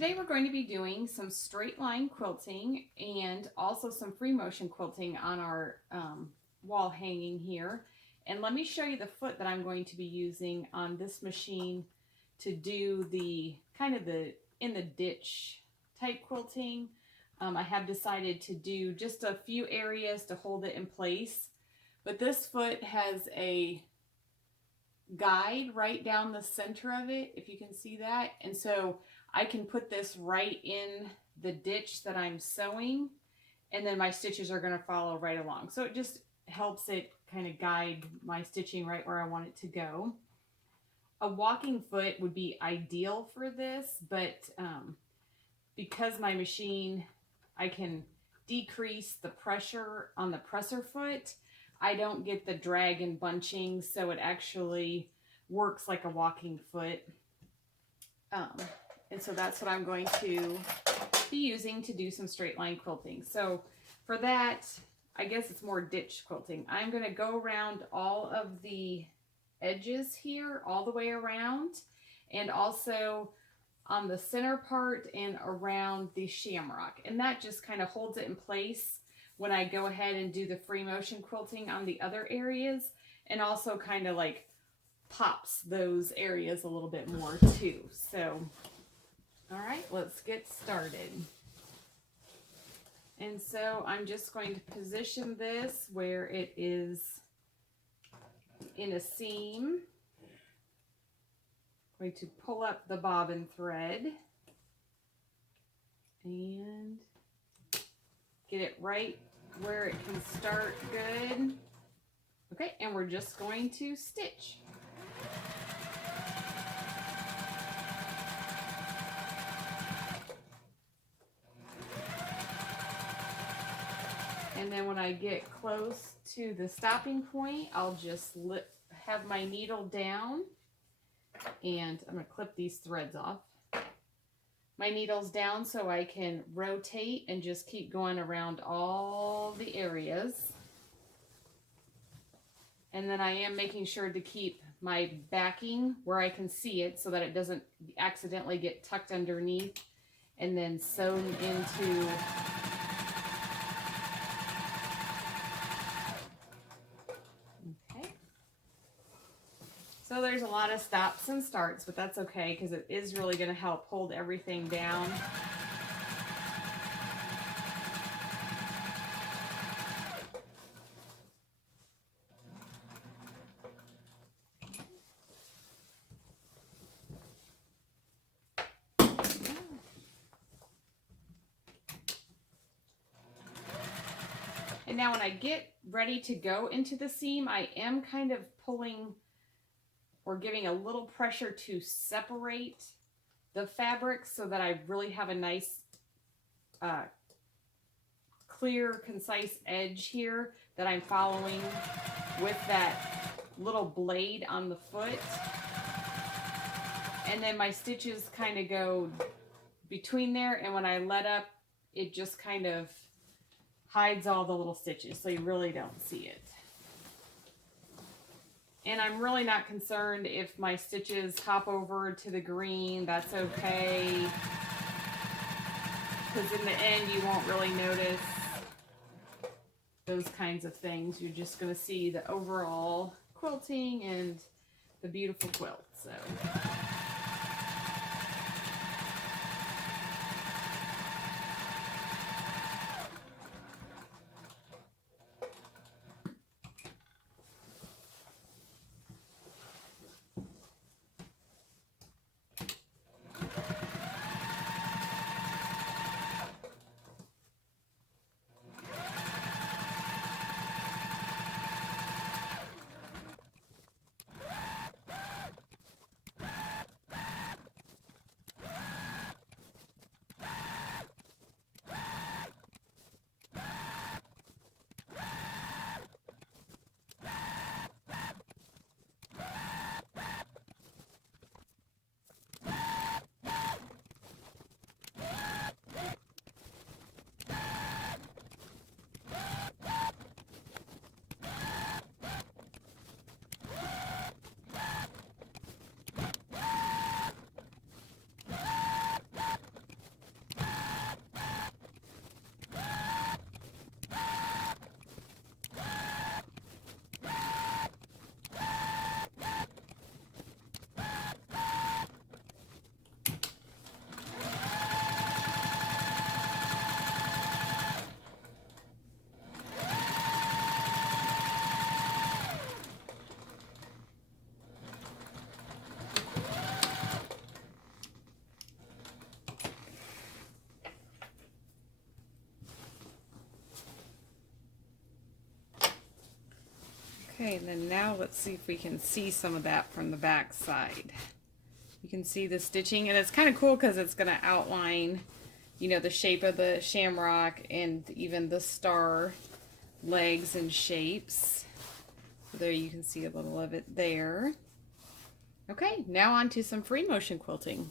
Today we're going to be doing some straight line quilting and also some free motion quilting on our wall hanging here. And let me show you the foot that I'm going to be using on this machine to do the kind of the in the ditch type quilting. I have decided to do just a few areas to hold it in place, but this foot has a guide right down the center of it, if you can see that, and so I can put this right in the ditch that I'm sewing, and then my stitches are going to follow right along. So it just helps it kind of guide my stitching right where I want it to go. A walking foot would be ideal for this, but because my machine, I can decrease the pressure on the presser foot, I don't get the drag and bunching, so it actually works like a walking foot. And so that's what I'm going to be using to do some straight line quilting. So for that, I guess it's more ditch quilting. I'm going to go around all of the edges here, all the way around, and also on the center part and around the shamrock. And that just kind of holds it in place when I go ahead and do the free motion quilting on the other areas, and also kind of like pops those areas a little bit more too. So, all right, let's get started. And so I'm just going to position this where it is in a seam. I'm going to pull up the bobbin thread and get it right where it can start good. Okay, and we're just going to stitch. And then when I get close to the stopping point, I'll just have my needle down, and I'm going to clip these threads off. My needle's down so I can rotate and just keep going around all the areas. And then I am making sure to keep my backing where I can see it so that it doesn't accidentally get tucked underneath and then sewn into So there's a lot of stops and starts, but that's okay because it is really going to help hold everything down. And now when I get ready to go into the seam, I am kind of pulling or giving a little pressure to separate the fabric so that I really have a nice clear, concise edge here that I'm following with that little blade on the foot. And then my stitches kind of go between there, and when I let up, it just kind of hides all the little stitches, so you really don't see it. And I'm really not concerned if my stitches hop over to the green, that's okay. Because in the end, you won't really notice those kinds of things. You're just going to see the overall quilting and the beautiful quilt. So. Okay, and then now let's see if we can see some of that from the back side. You can see the stitching, and it's kind of cool because it's going to outline, you know, the shape of the shamrock and even the star legs and shapes. So there you can see a little of it there. Okay, now on to some free motion quilting.